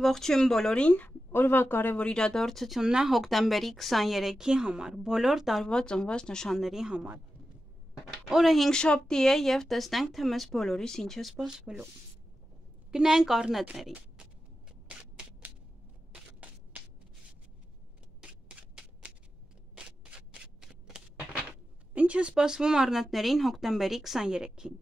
Ողջույն բոլորին, օրվա կարևոր իրադարձությունն է հոկտեմբերի 23-ի համար, բոլոր տարվա ծնված նշանների համար։ Օրը հինգշաբթի է և տեսնենք, թե մեզ բոլորիս ինչ է սպասվելու։ Գնանք առնետների։ Ինչ է սպասվում առնետներին հոկտեմբերի 23-ին։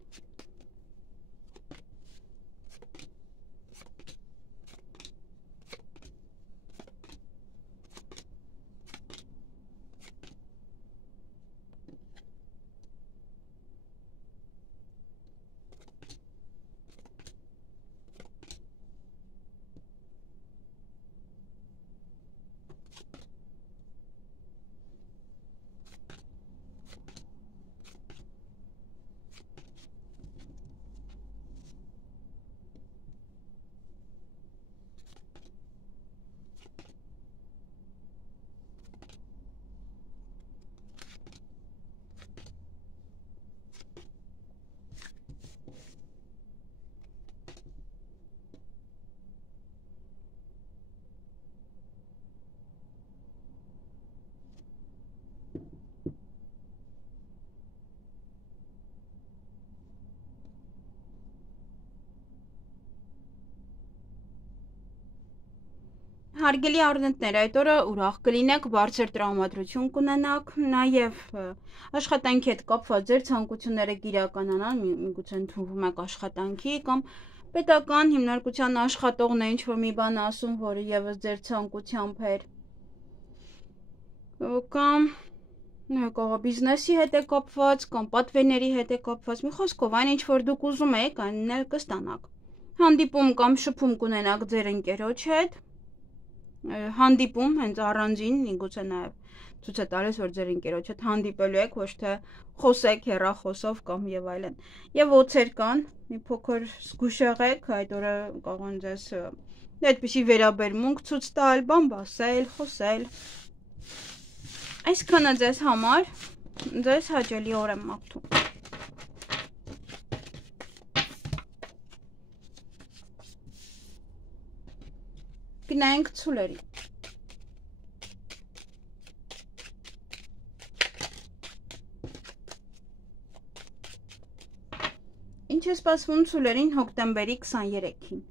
Հարգելի առնետներ, այդ օրը ուրախ կլինեք, բարձր տրամադրություն կունենաք, նաև աշխատանքի հետ կապված ձեր ցանկությունները կիրականանան, միգուցե ընդունվում եք աշխատանքի կամ պետական հիմնարկության աշխատողն է ինչ-որ մի բան ասում, որը ևս ձեր ցանկությամբ էր, կամ բիզնեսի հետ է կապված, կամ պատվերների հետ է կապված, մի խոսքով այն ինչ-որ դուք ուզում եք, այն էլ կստանաք։ Հանդիպում կամ շփում կունենաք ձեր ընկերոջ հետ, հանդիպում հենց առանձին, միգուցե նաև ցույց է տալիս, որ ձեր ընկերոջ հետ հանդիպելու եք, ոչ թե խոսեք հեռախոսով կամ եւ այլն։ Եվ օձեր կան, մի փոքր զգուշեղեք, այդ օրը կարող են ձեզ այդպիսի վերաբերմունք ցույց տալ, բան ասել, խոսել։ Այսքանը ձեզ համար, ձեզ հաճելի օր եմ մաղթում։ Գնանք ցուլերի։ Ինչ է սպասվում ցուլերին հոկտեմբերի 23-ին։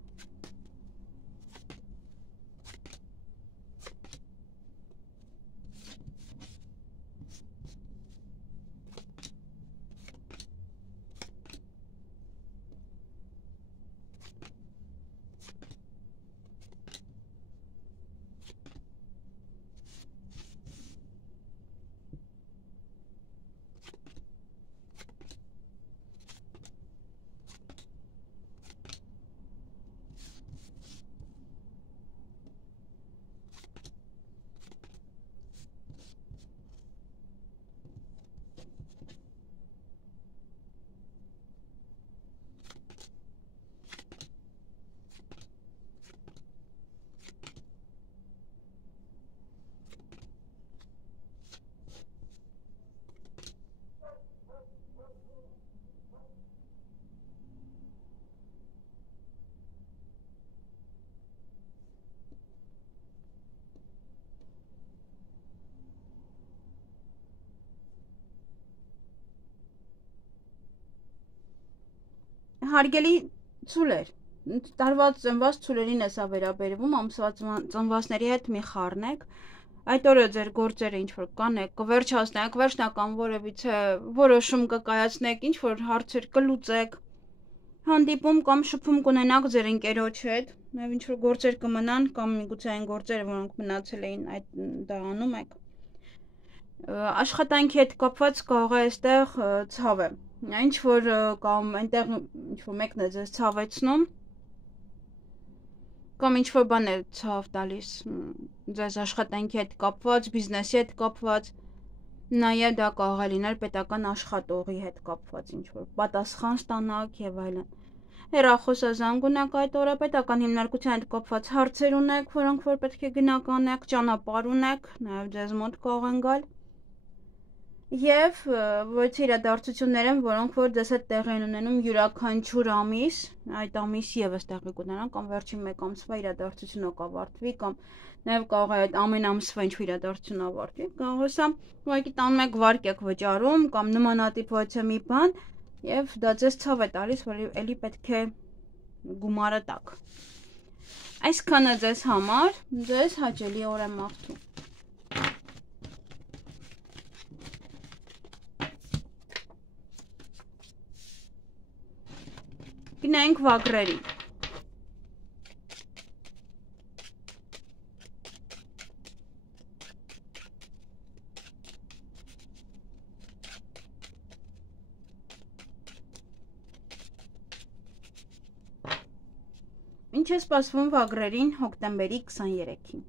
Հարգելի ցուլեր, տարվա ծնված ցուլերին է սա վերաբերվում, ամսվա ծնվածների հետ մի խառնեք, այդ օրը ձեր գործերը ինչ-որ կանեք, կվերջացնեք, վերջնական որևիցե որոշում կկայացնեք, ինչ-որ հարցեր կլուծեք, հանդիպում կամ շփում կունենաք ձեր ընկերոջ հետ, նաև ինչ-որ գործեր կմնան կամ միգուցե այն գործերը, որոնք մնացել էին, դա անում եք։ Աշխատանքի հետ կապված կարող է այստեղ ցավ է։ Ինչ-որ կամ այնտեղ ինչ-որ մեկն է ձեզ ցավեցնում, կամ ինչ-որ բան է ցավ տալիս ձեզ աշխատանքի հետ կապված, բիզնեսի հետ կապված, նաև դա կարող է լինել պետական աշխատողի հետ կապված, ինչ-որ պատասխան ստանաք եւ այլն։ Հեռախոսազանգ ունեք այդ օրը, պետական հիմնարկության հետ կապված հարցեր ունեք, որոնք որ պետք է գնահատեք, ճանապարհ ունեք, նաև ձեզ մոտ կարող են գալ։ Եվ ոչ իրադարձություններ են, որոնք որ դες հետ տեղի են ունենում յուրաքանչյուր ամիս, այդ ամիս եւս տեղի կունենան կամ վերջին 1 ամսվա իրադարձությունը կավարտվի կամ նաեւ կարող է այդ ամեն ամսվա ինչ իրադարձություն ավարտվի, կարող է սա ուղղակի տանում 1 վարկ եք վճարում կամ նմանատիպ ոչ մի բան եւ դա ձեզ ցավ է տալիս, որ էլի պետք է գումարը տաք։ Այսքանը ձեզ համար, ձեզ հաճելի օր եմ մաղթում։ Գնանք վագրերի։ Ինչ է սպասվում վագրերին հոկտեմբերի 23-ին։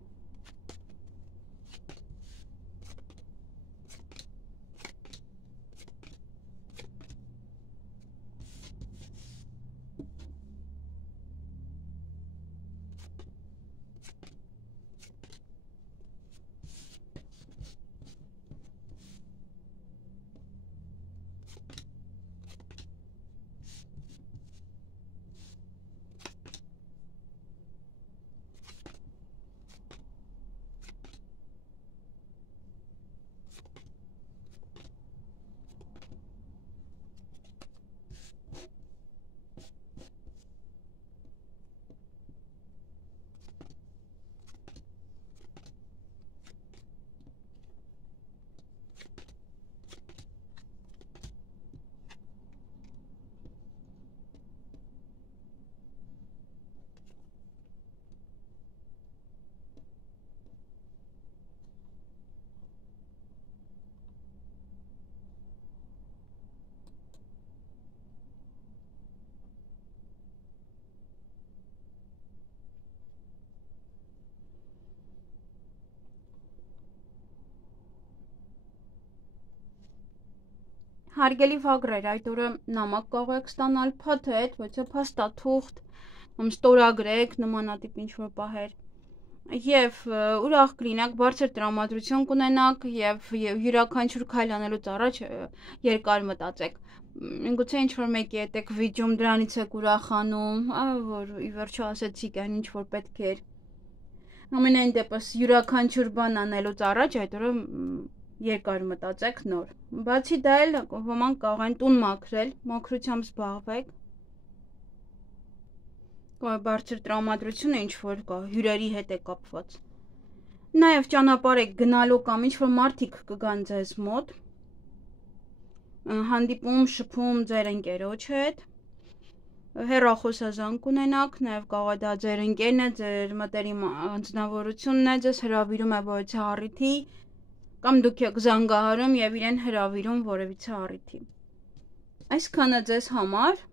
Հարգելի վագրեր, այդ օրը նամակ կարող եք ստանալ փաթեթ, ոչ թե փաստաթուղթ, ստորագրեք, նմանատիպ ինչ-որ բաներ։ Եվ ուրախ կլինեք, բարձր տրամադրություն կունենաք եւ յուրաքանչյուր քայլ անելուց առաջ երկար մտածեք։ Միգուցե ինչ-որ մեկի հետ եք վիճում, դրանից եք ուրախանում, որ ի վերջո ասեցիք այն ինչ որ պետք էր։ Ամենայն դեպս յուրաքանչյուր բան անելուց առաջ այդ օրը երկար մտածեք նոր։ Բացի դա էլ ոմանք կարող են տուն մաքրել, մաքրությամբ զբաղվեք։ Բարձր տրամադրությունը ինչ որ կա, հյուրերի հետ է կապված։ Նաև ճանապարհ եք գնալու կամ ինչ որ մարդիկ կգան ձեզ մոտ։ Հանդիպում, շփում ձեր ընկերոջ հետ։ Հեռախոսազանգ կունենաք, նաև կարող է դա ձեր ընկերն է, ձեր մտերիմ անձնավորությունն է, ձեզ հրավիրում է որևիցե առիթի, կամ դուք եք զանգահարում եւ իրեն հրավիրում որևիցե առիթի։ Այսքանը ձեզ համար,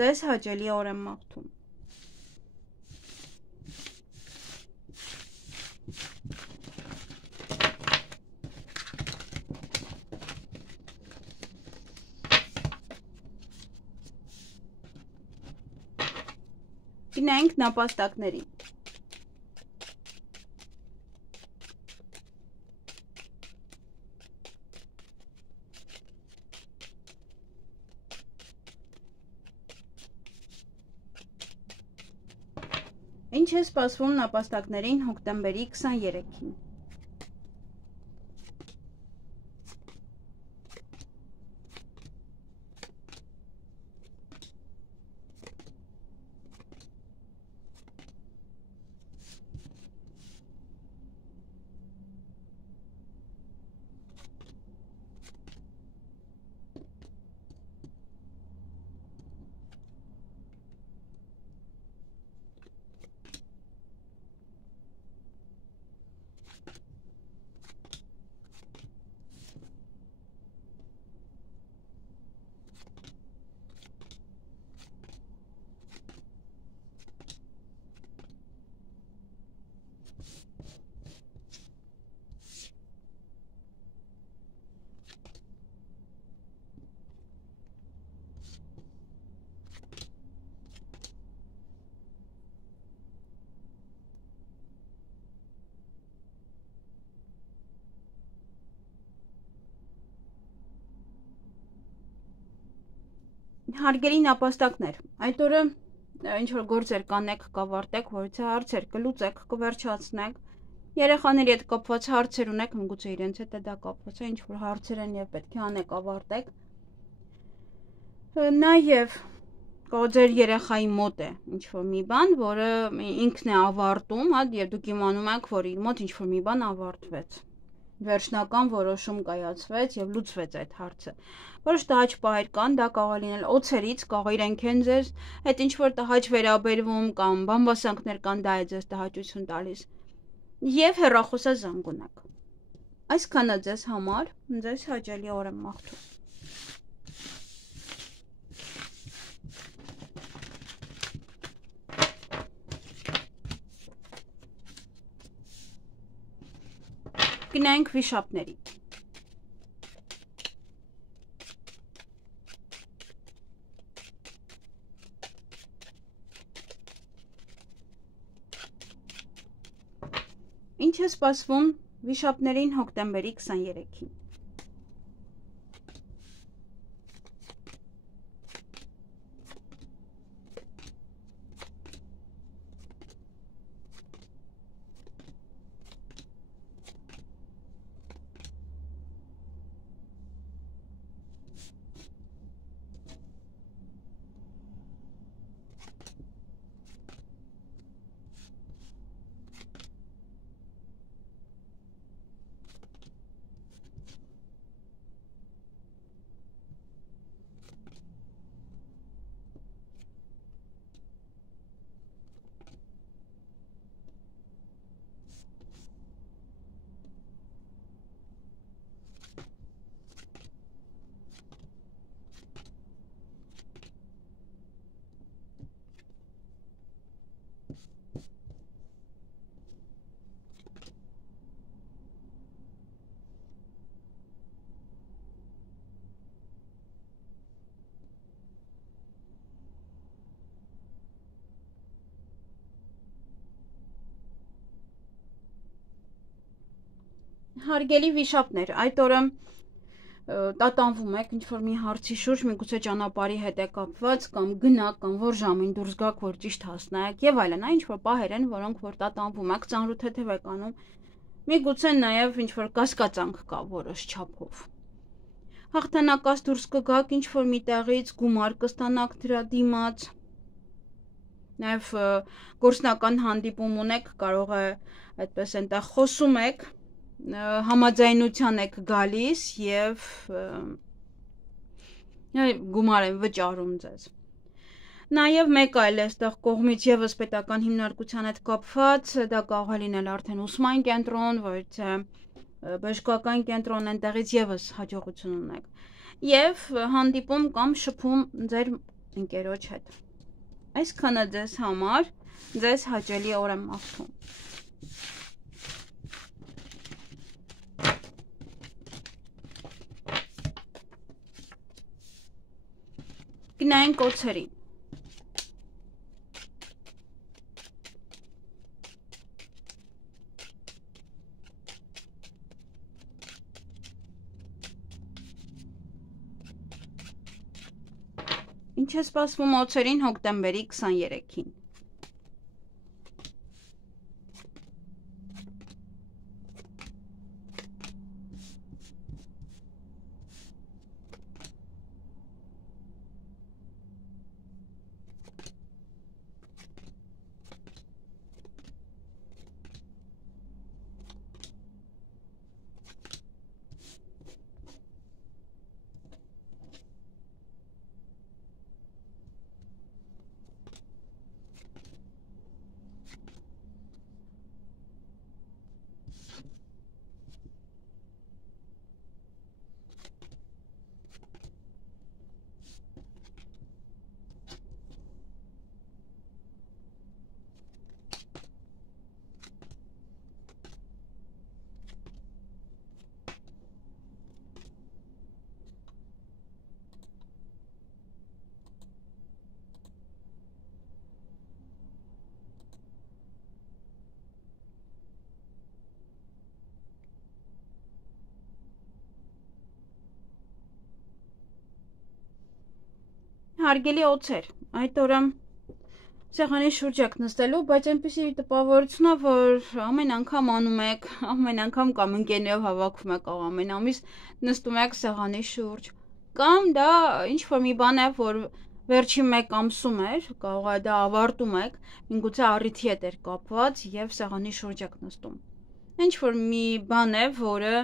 ձեզ հաճելի օր եմ մաղթում։ Գնանք նապաստակների։ Ինչ է սպասվում նապաստակներին հոկտեմբերի 23-ին։ Հարգելի նապաստակներ, այդ օրը ինչ-որ գործեր կանեք, կավարտեք, որից հարցեր կլուծեք, կվերջացնեք, երեխաների հետ կապված հարցեր ունեք, միգուցե իրենց հետ է դա կապված է, ինչ-որ հարցեր են և պետք է անեք, ավարտեք, նաև ձեր երեխայի մոտ է ինչ-որ մի բան, որը ինքն է ավարտում, և դուք իմանում եք, որ իր մոտ ինչ-որ մի բան ավարտվեց, վերջնական որոշում կայացվեց և լուծվեց այդ հարցը։ Որոշ տհաճ պահեր կան, դա կարող է լինել օձերից, կարող է իրենք են ձեզ հետ ինչ-որ տհաճ վերաբերվում կամ բամբասանքներ կան, դա է ձեզ տհաճություն տալիս։ Եվ հեռախոսազանգ ունեք։ Այսքանը ձեզ համար, ձեզ հաճելի օր եմ մաղթում։ Գնանք վիշապների։ Ինչ է սպասվում վիշապներին հոկտեմբերի 23-ին։ Հարգելի վիշապներ, այդ օրը տատանվում եք ինչ-որ մի հարցի շուրջ, միգուցե ճանապարհի հետ է կապված, կամ գնաք, կամ որ ժամին դուրս գաք, որ ճիշտ հասնեք, եւ այլն, ինչ-որ պահեր են, որոնք որ տատանվում եք, ծանրութեթև եք անում, միգուցե նաեւ ինչ-որ կասկածանք կա որոշ չափով։ Հաղթանակած դուրս կգաք ինչ-որ միտեղից, գումար կստանաք դրա դիմաց, նաեւ գործնական հանդիպում ունեք, կարող է այդպես այնտեղ խոսում եք, համաձայնության եք գալիս և գումար են վճարում ձեզ։ Նաև մեկ այլ այստեղ կողմից եւս պետական հիմնարկության հետ կապված, դա կարող է լինել արդեն ուսման կենտրոն, որ թե բժշկական կենտրոն, այնտեղից եւս հաջողություն ունեք։ Եվ հանդիպում կամ շփում ձեր ընկերոջ հետ։ Այսքանը ձեզ համար, ձեզ հաճելի օր եմ մաղթում։ Գնանք օձերին։ Ինչ է սպասվում օձերին հոկտեմբերի 23-ին։ հարգելի օձեր, այդ օրը սեղանի շուրջ եք նստելու, բայց այնպեսի տպավորություն է, որ ամեն անգամ անում եք, ամեն անգամ կամ ընկերներով հավաքվում եք ամեն ամիս նստում եք սեղանի շուրջ, կամ դա ինչ-որ մի բան է, որ վերջին մեկ ամսում էր, կարող է դա ավարտում եք, միգուցե առիթի հետ էր կապված եւ սեղանի շուրջ եք նստում։ Ինչ-որ մի բան է, որը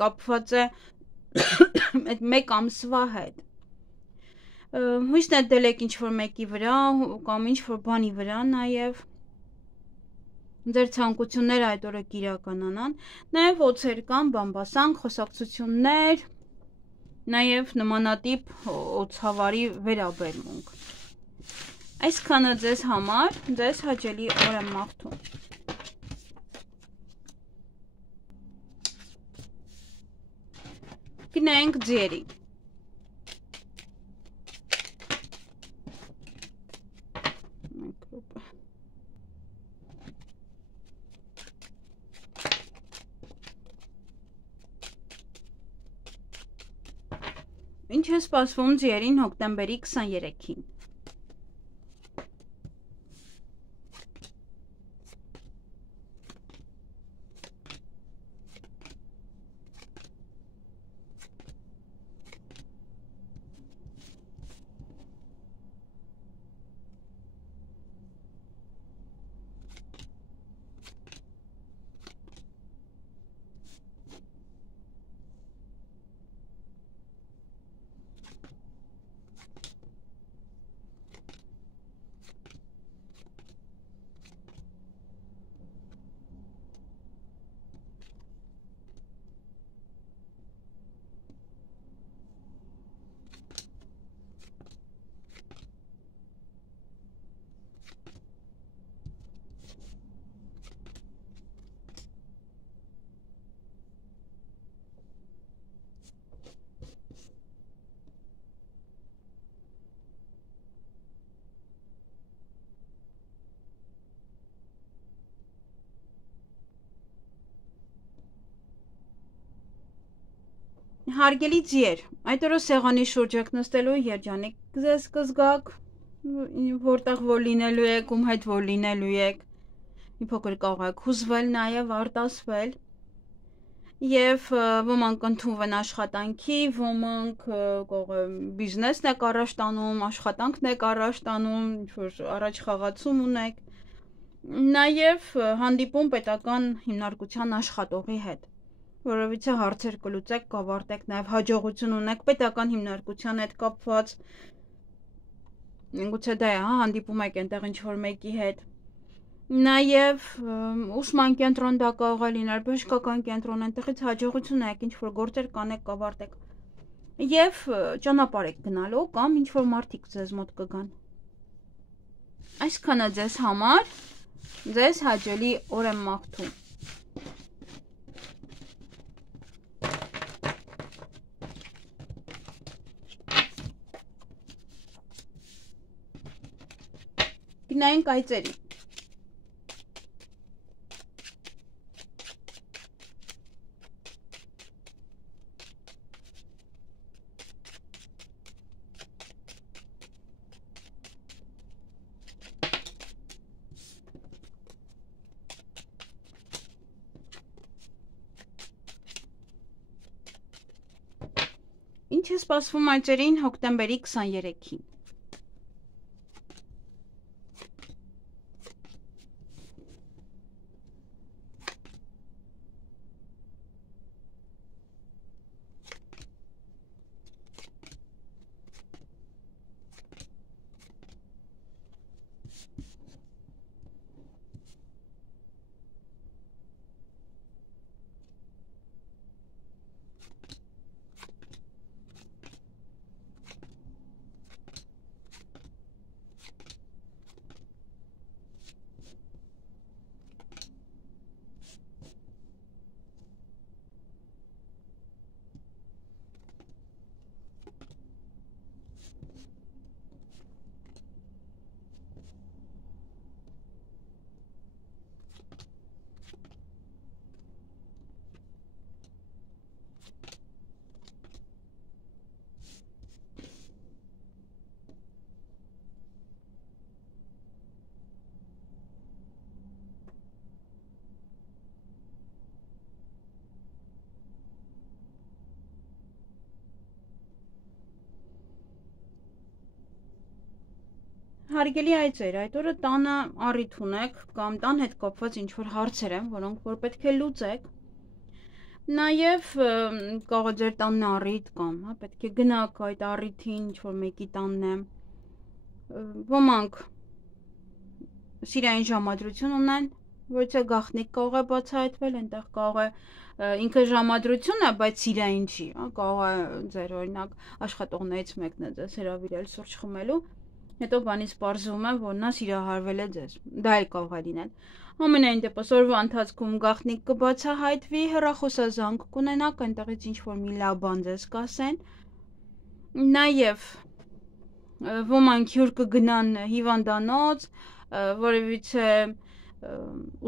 կապված է այդ մեկ ամսվա հետ։ Հույս ներդրեք ինչ-որ մեկի վրա կամ ինչ-որ բանի վրա նաև ձեր ցանկությունները այդ օրը կիրականանան, նաև օձեր կան, բամբասանք, խոսակցություններ, նաև նմանատիպ օձավարի վերաբերմունք։ Այսքանը ձեզ համար, ձեզ հաճելի օր եմ մաղթում։ Գնանք ձերի։ Ինչ է սպասվում ձիերին հոկտեմբերի 23-ին։ Հարգելի ձիեր, այդ օրը սեղանի շուրջ եք նստելու, երջանիկ ձեզ կզգաք, որտեղ որ լինելու եք, ում հետ որ լինելու եք, մի փոքր կարող եք հուզվել նաև, արտասվել, եւ ոմանք ընդունվեն աշխատանքի, ոմանք բիզնեսն եք առաջ տանում, աշխատանքն եք առաջ տանում, ինչ-որ առաջ խաղացում ունեք, նաև հանդիպում պետական հիմնարկության աշխատողի հետ, որովհետեւ հարցեր կլուծեք, կավարտեք, նաև հաջողություն ունեք պետական հիմնարկության հետ կապված, գուցե դա է, հանդիպում եք այնտեղ ինչ-որ մեկի հետ, նաև ուսման կենտրոն դա կարող է լինել, բժշկական կենտրոն, այնտեղից հաջողություն եք, ինչ-որ գործեր կանեք, կավարտեք, եւ ճանապարհ եք գնալու կամ ինչ-որ մարդիկ ձեզ մոտ կգան։ Այսքանը ձեզ համար, ձեզ հաճելի օր եմ մաղթում։ Գնանք այծերի։ Ինչ է սպասվում այծերին հոկտեմբերի 23-ին։ Հարգելի այծեր, այդ օրը տանը առիթ ունեք կամ տան հետ կապված ինչ-որ հարցեր են, որոնք որ պետք է լուծեք։ Նաև կարող է ձեր տանն առիթ կամ, պետք է գնաք այդ առիթին, ինչ-որ մեկի տանն է։ Ոմանք սիրային ժամադրություն ունեն, որից է գաղտնիք կարող է բացահայտվել, այնտեղ կարող է ինքը ժամադրություն է, բայց սիրային չի, կարող է ձեր օրինակ աշխատողներից մեկն է ձեզ հրավիրել սուրճ խմելու, հետո բանից պարզվում է, որ նա սիրահարվել է ձեզ, դա էլ կարող է լինել։ Ամենայն դեպս օրվա ընթացքում գաղտնիք կբացահայտվի, հեռախոսազանգ կունենաք, այնտեղից ինչ-որ մի լավ բան ձեզ կասեն։ Նաև ոմանք հյուր կգնան հիվանդանոց, որևիցե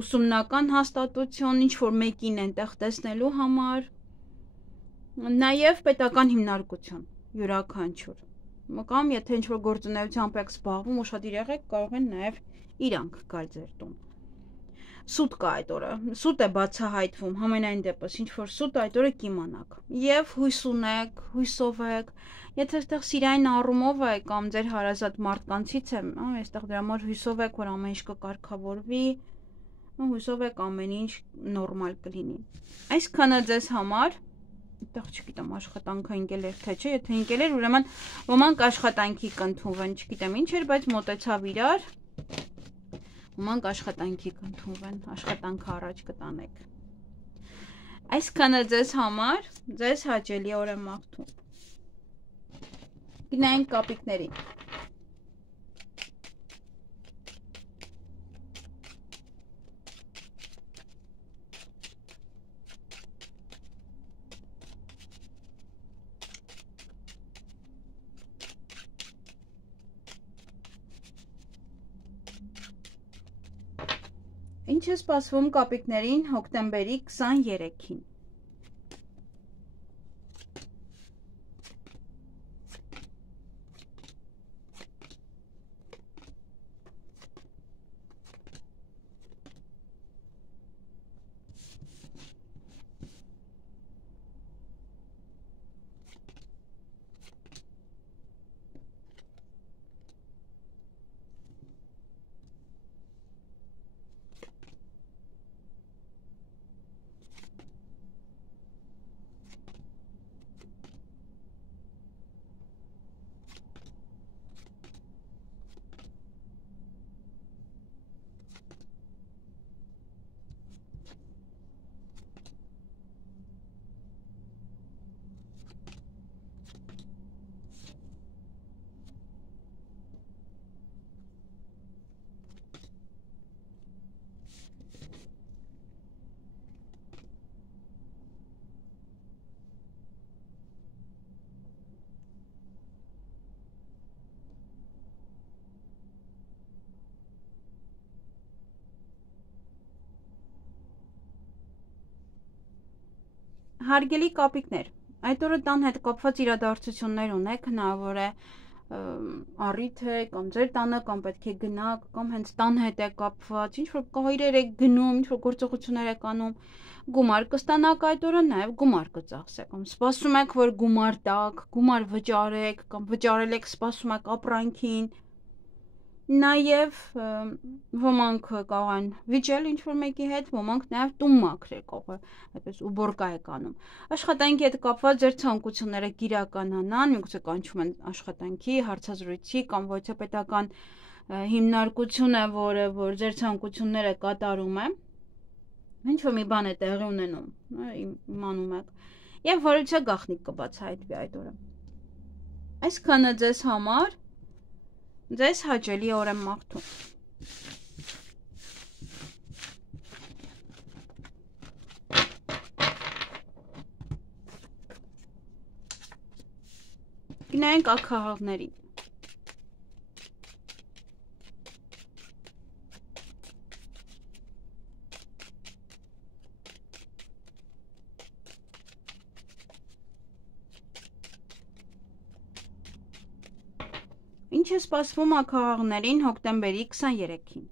ուսումնական հաստատություն, ինչ-որ մեկին այնտեղ տեսնելու համար, նաև պետական հիմնարկություն, յուրաքանչյուր։ Կամ եթե ինչ-որ գործունեությամբ եք զբաղվում, ուշադիր եղեք, կարող են նաև իրանք գալ ձեր տուն։ Սուտ կա այդ օրը, սուտ է բացահայտվում, համենայն դեպս, ինչ-որ սուտ այդ օրը կիմանաք։ Եվ հույս ունեք, հույսով եք, եթե այստեղ սիրային առումով է կամ ձեր հարազատ մարդկանցից է, այստեղ դրա համար հույսով եք, որ ամեն ինչ կկարգավորվի, հույսով եք ամեն ինչ նորմալ կլինի։ Այսքանը ձեզ համար, այդտեղ չգիտեմ աշխատանքը ընկել էր թե չէ, եթե ընկել էր, ուրեմն ոմանք աշխատանքի կընդունվեն, չգիտեմ ինչ էր, բայց մոտեցավ իրար, ոմանք աշխատանքի կընդունվեն, աշխատանքը առաջ կտանեք։ Այսքանը ձեզ համար, ձեզ հաճելի օր եմ մաղթում։ Գնայինք կապիկներին։ Ինչ է սպասվում կապիկներին հոկտեմբերի 23-ին։ Հարգելի կապիկներ, այդ օրը տան հետ կապված իրադարձություններ ունեք, հնարավոր է առիթ է, կամ ձեր տանը, կամ պետք է գնաք, կամ հենց տան հետ է կապված, ինչ-որ կայրեր եք գնում, ինչ-որ գործողություններ եք անում, գումար կստանաք այդ օրը, նաև գումար կծախսեք, կամ սպասում եք, որ գումար տաք, գումար վճարեք, կամ վճարել եք, սպասում եք ապրանքին, նաև ոմանք կարող են վիճել ինչ-որ մեկի հետ, ոմանք նաև տուն մաքրել կարող է, այդպես ուբորկա եք անում։ Աշխատանքի հետ կապված ձեր ցանկությունները կիրականանան, միգուցե կանչում են աշխատանքի, հարցազրույցի կամ ոչ պետական հիմնարկություն է, որ ձեր ցանկությունները կատարում է, ինչ-որ մի բան է տեղի ունենում, իմանում եք, եւ որից է գաղտնիք կբացահայտվի այդ օրը։ Այսքանը ձեզ համար ձեզ հաճելի օր եմ մաղթում։ Գնայինք աքաղաղներին։ Ինչ է սպասվում աքաղաղներին հոկտեմբերի 23-ին։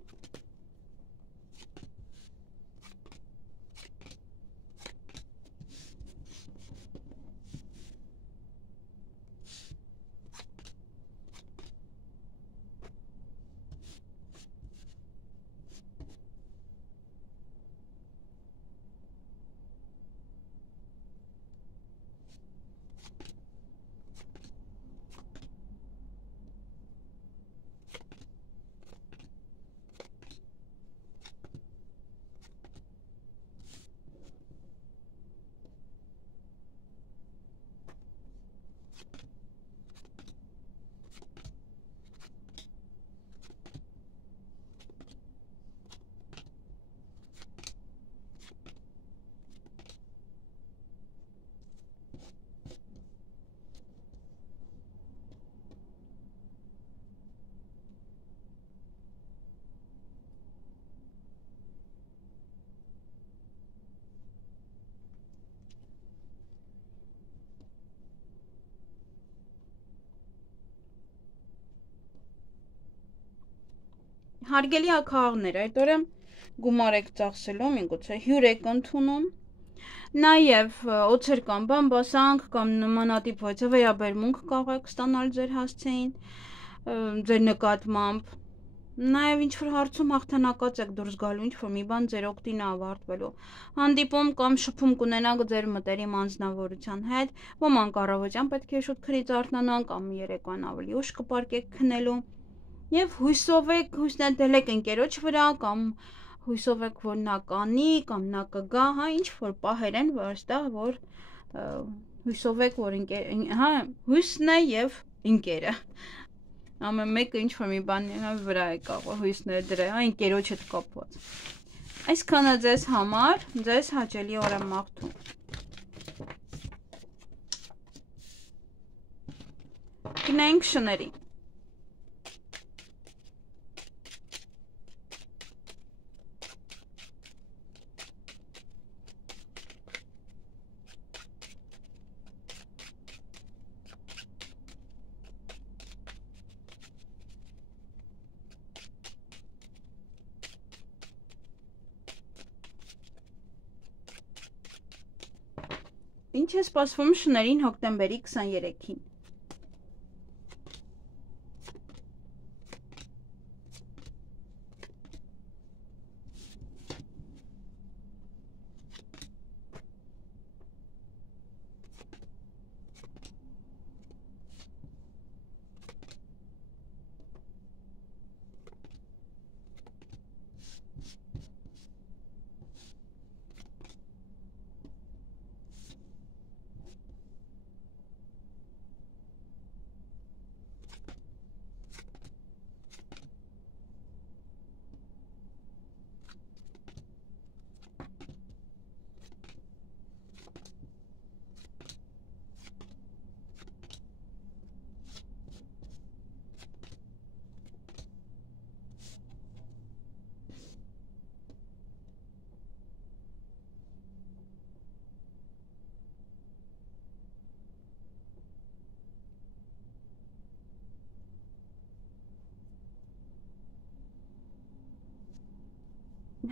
Հարգելի ակահաղներ, այդ օրը գումար եք ծախսելու, միգուցե հյուր եք ընդունում, նաև օձեր կամ բամբասանք կամ նմանատիպ վերաբերմունք կարող եք ստանալ ձեր հասցեին, ձեր նկատմամբ, նաև ինչ-որ հարցում հաղթանակած եք դուրս գալու, ինչ-որ մի բան ձեր օգտին է ավարտվելու, հանդիպում կամ շփում կունենաք ձեր մտերիմ անձնավորության հետ, ոմանք առավոտյան պետք է շուտ քնից արթնանան կամ երեկոյան ավելի ուշ կպարկեք քնելու, և հույսով եք, հույսնել եք ընկերոջ վրա կամ հույսով եք, որ նա կանի կամ նա կգա, հա, ինչ-որ պահեր են, որ այստեղ, որ հույսով եք, որ հույսն է և ընկերը, ամեն մեկը ինչ-որ մի բանի վրա է կարող հույսներ դրել, հա, ընկերոջ հետ կապված, այսքանը ձեզ համար, ձեզ հաճելի օր եմ մաղթում, գնայինք շների. Ինչ է սպասվում շներին հոկտեմբերի 23-ին: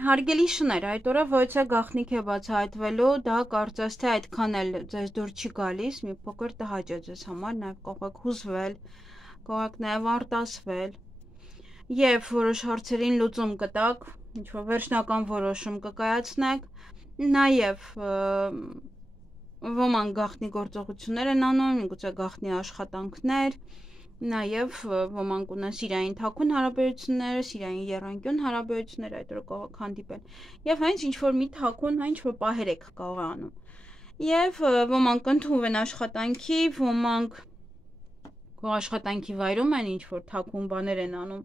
Հարգելի շներ, այդ օրը ոյցե գաղտնիք է բացահայտվելու, դա կարծես թե այդքան էլ ձեզ դուր չի գալիս, մի փոքր տհաճ է ձեզ համար, նաև կարող եք հուզվել, կարող եք նաև արտասվել և որոշ հարցերին լուծում կտաք, ինչ-որ վերջնական որոշում կկայացնեք, նաև ոմանք գաղտնի գործողություններ են անում, միգուցե գաղտնի աշխատանքներ, նաև ոմանք ունեն սիրային թաքուն հարաբերություններ, սիրային եռանկյուն հարաբերություններ, այդ օրը կարող եք հանդիպել, և հենց ինչ-որ մի թաքուն, ինչ-որ պահեր եք կարող անում, և ոմանք ընդունվեն աշխատանքի, ոմանք աշխատանքի վայրում են ինչ-որ թաքուն բաներ են անում,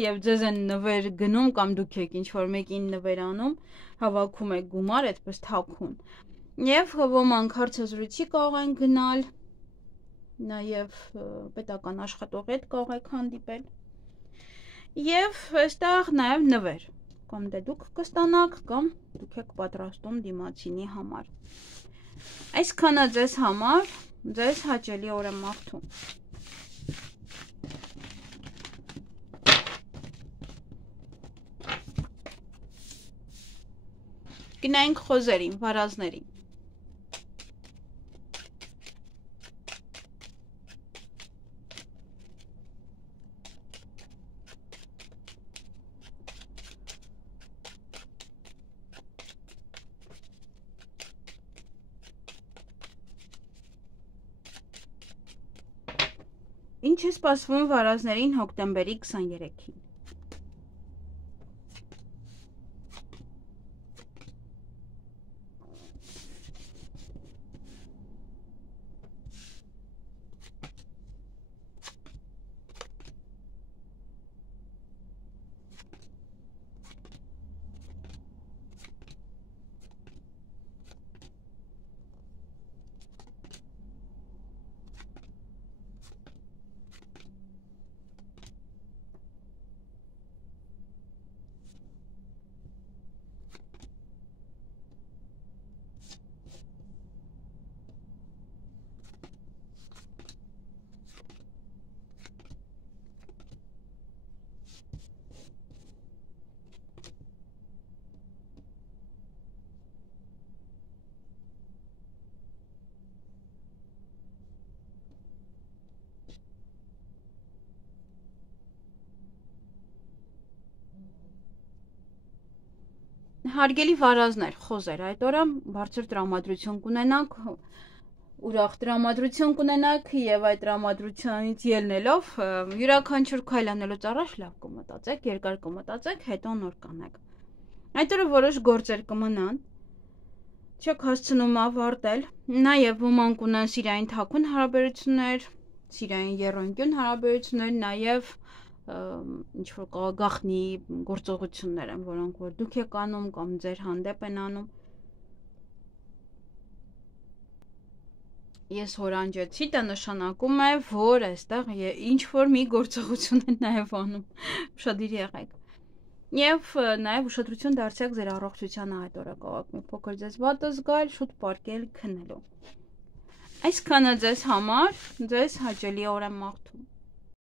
և ձեզ են նվեր գնում կամ դուք եք ինչ-որ մեկին նվեր անում, հավաքում եք գումար, այդպես թաքուն, և ոմանք հարցազրույցի կարող են գնալ, նաև պետական աշխատողի հետ կարող եք հանդիպել, և այստեղ նաև նվեր, կամ դե դուք կստանաք, կամ դուք եք պատրաստում դիմացինի համար, այսքանը ձեզ համար, ձեզ հաճելի օր եմ մաղթում: Գնայինք խոզերին, վարազներին: Ինչ է սպասվում վարազներին հոկտեմբերի 23-ին: Հարգելի վարազներ, խոզեր, այդ օրը բարձր տրամադրություն կունենաք, ուրախ տրամադրություն կունենաք եւ այդ տրամադրությունից ելնելով յուրաքանչյուր քայլ անելուց առաջ լավ կմտածեք, երկար կմտածեք, հետո նոր կանեք։ Այդ օրը որոշ գործեր կմնան, չեք հասցնում ավարտել, նաեւ ոմանք ունեն սիրային թաքուն հարաբերություններ, սիրային եռանկյուն հարաբերություններ, նաեւ ինչ որ գախնի գործողություններ են, որոնք որ դուք եք անում կամ ձեր հանդեպ են անում։ Ես հորանջեցի, դա նշանակում է, որ այստեղ ինչ որ մի գործողություն են նաև անում։ Ուշադիր եղեք։ Եվ նաև ուշադրություն դարձրեք ձեր առողջությանը այդ օրը կարող մի փոքր ձեզ վատ զգալ, շուտ պարկել քնելու։ Այսքանը ձեզ համար, ձեզ հաճելի օր եմ մաղթում։